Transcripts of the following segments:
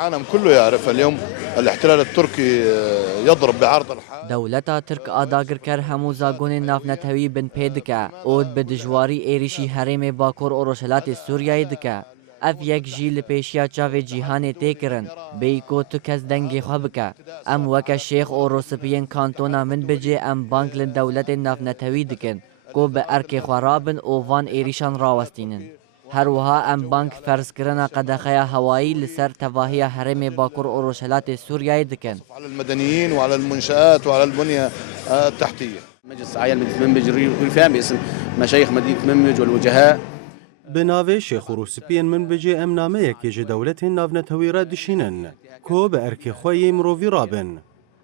العالم كله يعرف اليوم الاحتلال التركي يضرب بعرض الحائط. دولتا ترک آداگر کر همو زاگون نافنتوی بن پیدکه اود به دجواری ایریشی حریم باکور اورشلات سوریای دکه اف یک جیل پیشیا چاو جیهان تیکرن بیکو تو کس دنگی خواه بکه ام وک شیخ او روسپین کانتونا من بجه ام بانک لدولت نافنتوی دکن کو به ارک خوارابن او وان ایریشان راوستینن هروها ام بانک فرض کرنا قدخیا هوایی لسر تواهی حرم باکور اورشلات سوریای دکن على المدنيين وعلى المنشآت وعلى البنية التحتية. مجلس أعيان مدينة منبج ريفان باسم مشايخ مدينة منبج والوجهاء بناوی شیخ روسپین من بجه امنامه یکی جه دولت ناونتوی را دشینن کو به ارک خوی مروی رابن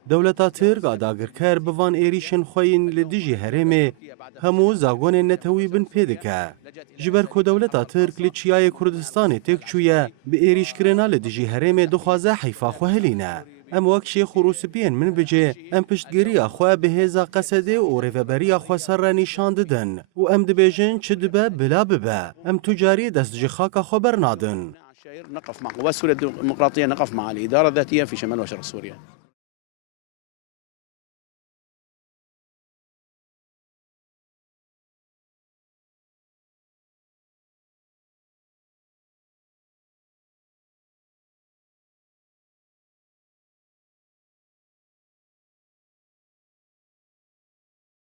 دولتا ترک آداگر کر بوان ایریشن خوین لدیجی هرمه همو زاگون نتوی بن پیدکه جبر کو دولتا ترک لچیای کردستان تک چویه به ایریش کرنا لدیجی هرمه دخوازه حیفا خوهلینه ام وک شیخ روسپین من بجه ام پشتگیری اخوا به هزا قصده و ریوبری اخوا سر را نشان ددن و ام دبیجن چه دبه بلا ببه ام تجاری دست خاک خبر نادن نقف مع قوات سوريا الديمقراطية، نقف مع الإدارة الذاتية في شمال وشرق سوريا.